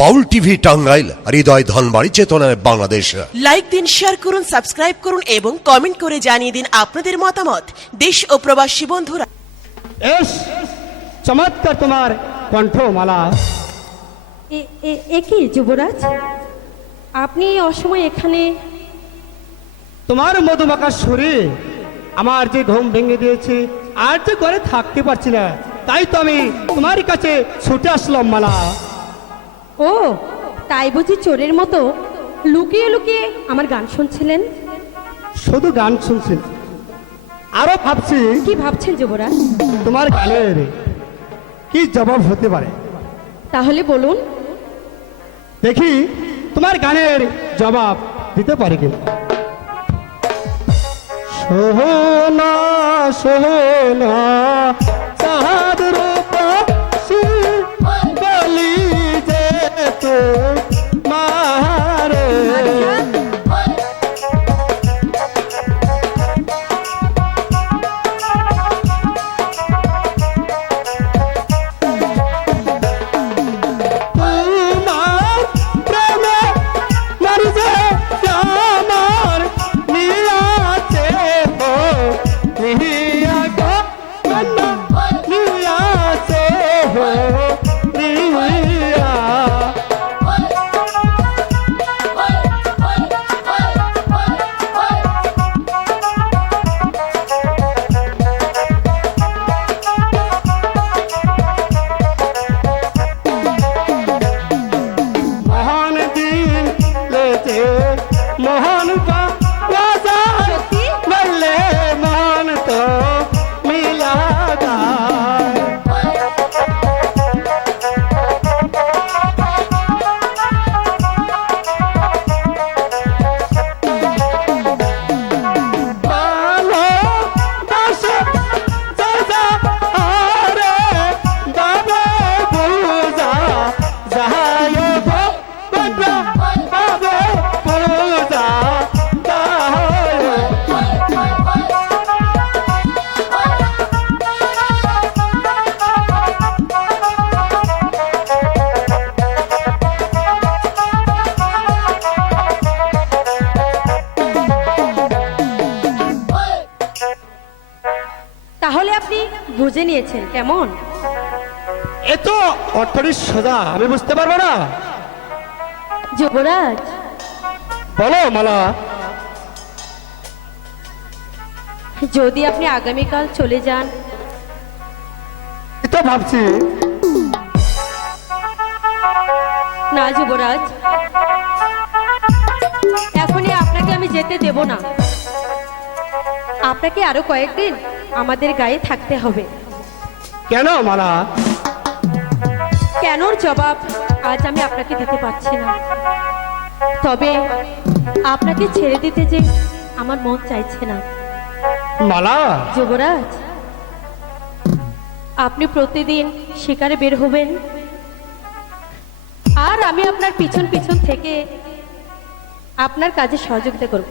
বাউল TV Tangail হৃদয় ধনবাড়ি চেতনায় Bangladesh. Like দিন share করুন সাবস্ক্রাইব করুন এবং কমেন্ট করে জানিয়ে দিন আপনাদের মতামত। দেশ ও প্রবাসী বন্ধুরা। এস চমৎকার তোমার কণ্ঠমালা। এ- এ- এ কি যুবরাজ? আপনি অসময় এখানে তোমার মধুমাখা সুরে আমার যে ঘুম ভেঙে দিয়েছে আর যে ঘরে থাকতে পারছি না তাই তো আমি তোমার কাছে ছুটে আসলাম মালা। ও তাই বুঝি চোরের মতো লুকিয়ে লুকিয়ে আমার গান শুনছিলেন? শুধু গান শুনছি। আরও ভাবছি কি ভাবছেন যুবরাজ? তোমার গানের কি জবাব হতে পারে? তাহলে বলুন। দেখি তোমার গানের জবাব দিতে পারে কি সোহনা সোহনা মোহন বুঝে নিয়েছেন কেমন? এত অর্থটি সোজা আমি বুঝতে পারব না। যুবরাজ। বলো মালা। যদি আপনি আগামীকাল চলে যান। তো ভাবছি। না যুবরাজ। এখনই আপনাকে আমি যেতে দেব না। আপনাকে আরও কয়েকদিন আমাদের গায়ে থাকতে হবে। কেন মালা? কেনর জবাব আজ আমি আপনাকে দিতে পারছি না। তবে আপনাকে ছেড়ে দিতে যে আমার মন চাইছে না। মালা? যুবরাজ আপনি প্রতিদিন শিকারে বের হবেন। আর আমি আপনার পিছন পিছন থেকে আপনার কাজে সহযোগিতা করব।